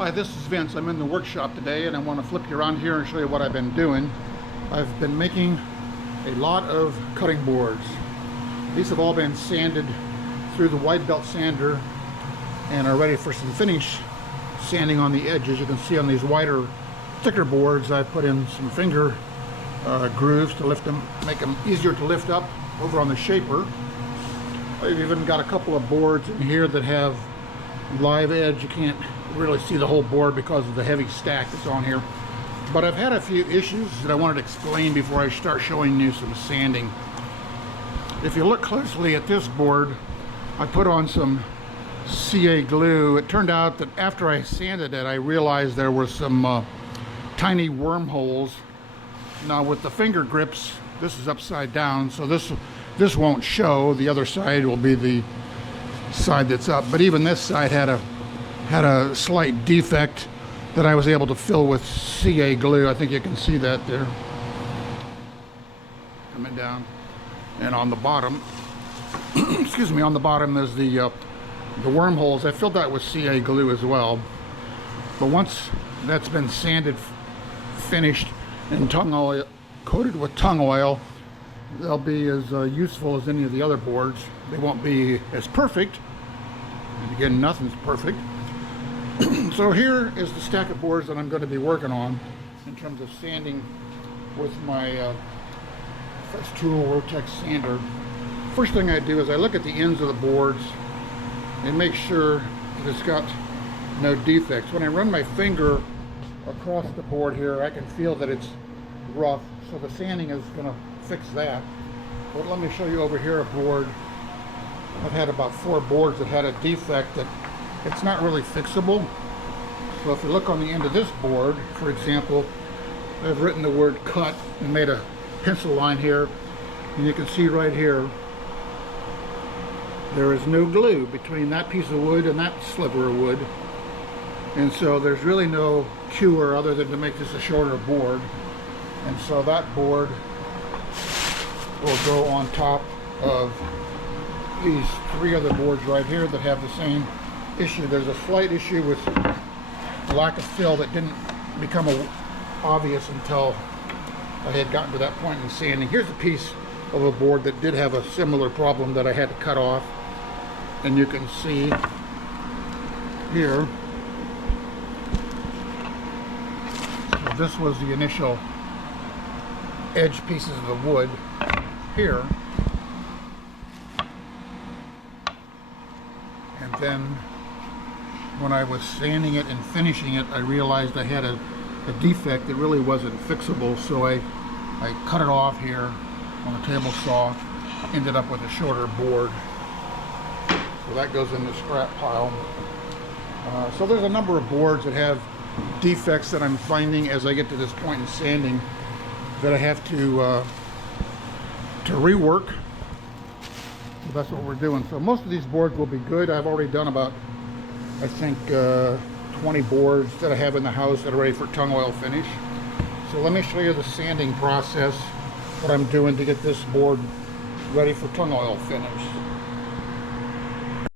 Hi, this is Vince. I'm in the workshop today and I want to flip you around here and show you what I've been doing. I've been making a lot of cutting boards. These have all been sanded through the wide belt sander and are ready for some finish sanding on the edges. You can see on these wider, thicker boards I've put in some finger grooves to lift them, make them easier to lift up over on the shaper. I've even got a couple of boards in here that have live edge. You can't really see the whole board because of the heavy stack that's on here. But I've had a few issues that I wanted to explain before I start showing you some sanding. If you look closely at this board, I put on some CA glue. It turned out that after I sanded it, I realized there were some tiny wormholes. Now with the finger grips, this is upside down, so this won't show. The other side will be the side that's up, but even this side had a slight defect that I was able to fill with CA glue. I think you can see that there coming down. And on the bottom excuse me, on the bottom is the wormholes. I filled that with CA glue as well. But once that's been sanded, finished, and tung oil, coated with tung oil, they'll be as useful as any of the other boards. They won't be as perfect. And again, nothing's perfect. So here is the stack of boards that I'm going to be working on in terms of sanding with my Festool Rotex sander. First thing I do is I look at the ends of the boards and make sure that it's got no defects. When I run my finger across the board here, I can feel that it's rough, so the sanding is going to fix that. But let me show you over here a board. I've had about 4 boards that had a defect that it's not really fixable. So if you look on the end of this board, for example, I've written the word cut and made a pencil line here, and you can see right here there is no glue between that piece of wood and that sliver of wood, and so there's really no cure other than to make this a shorter board. And so that board will go on top of these 3 other boards right here that have the same issue. There's a slight issue with lack of fill that didn't become obvious until I had gotten to that point in sanding. Here's a piece of a board that did have a similar problem that I had to cut off, and you can see here, so this was the initial edge pieces of the wood here, and then when I was sanding it and finishing it, I realized I had a defect that really wasn't fixable, so I cut it off here on the table saw, ended up with a shorter board. So that goes in the scrap pile. So there's a number of boards that have defects that I'm finding as I get to this point in sanding that I have to rework. So that's what we're doing. So most of these boards will be good. I've already done about, I think, 20 boards that I have in the house that are ready for tung oil finish. So let me show you the sanding process, what I'm doing to get this board ready for tung oil finish.